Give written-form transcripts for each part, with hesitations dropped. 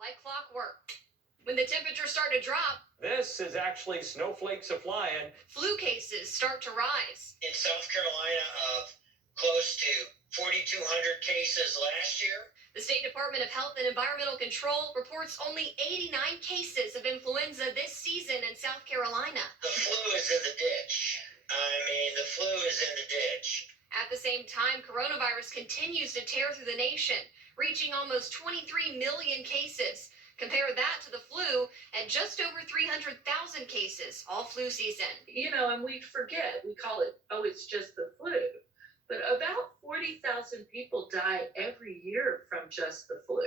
like clockwork. When the temperatures start to drop, this is actually snowflakes a flying. Flu cases start to rise. In South Carolina, of close to 4,200 cases last year. The State Department of Health and Environmental Control reports only 89 cases of influenza this season in South Carolina. The flu is in the ditch. The flu is in the ditch. At the same time, coronavirus continues to tear through the nation, reaching almost 23 million cases. Compare that to the flu at just over 300,000 cases all flu season. And we forget, we call it, it's just the flu. But about 40,000 people die every year from just the flu.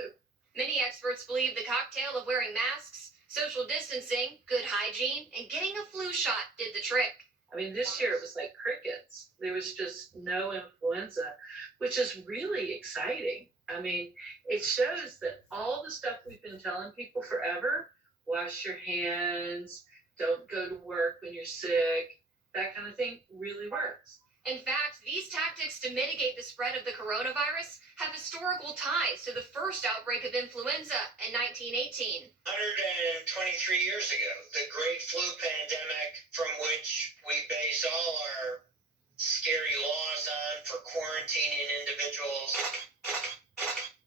Many experts believe the cocktail of wearing masks, social distancing, good hygiene, and getting a flu shot did the trick. This year it was like crickets. There was just no influenza, which is really exciting. It shows that all the stuff we've been telling people forever, wash your hands, don't go to work when you're sick, that kind of thing really works. In fact, these tactics to mitigate the spread of the coronavirus have historical ties to the first outbreak of influenza in 1918. 123 years ago, the Great Flu Pandemic, from which we base all our scary laws on for quarantining individuals.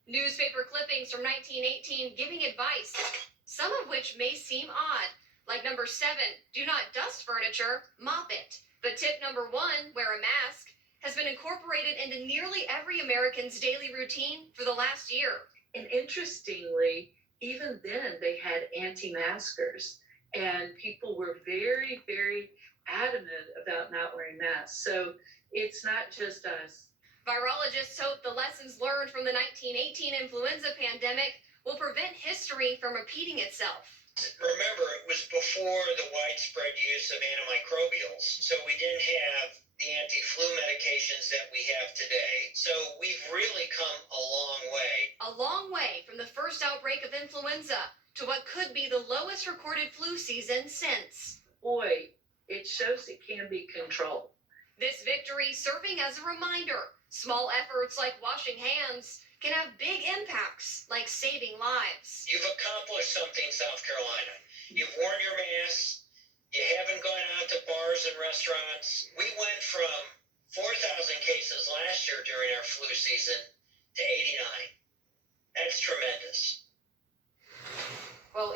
Newspaper clippings from 1918 giving advice, some of which may seem odd, like number 7, do not dust furniture, mop it. But tip number 1, wear a mask, has been incorporated into nearly every American's daily routine for the last year. And interestingly, even then they had anti-maskers, and people were very, very adamant about not wearing masks. So it's not just us. Virologists hope the lessons learned from the 1918 influenza pandemic will prevent history from repeating itself. Remember, it was before the widespread use of antimicrobials, so we didn't have the anti-flu medications that we have today. So we've really come a long way. A long way from the first outbreak of influenza to what could be the lowest recorded flu season since. Boy, it shows it can be controlled. This victory serving as a reminder, small efforts like washing hands can have big impacts like saving lives. You've accomplished something, South Carolina. You've worn your masks. You haven't gone out to bars and restaurants. We went from 4,000 cases last year during our flu season to 89. That's tremendous. Well,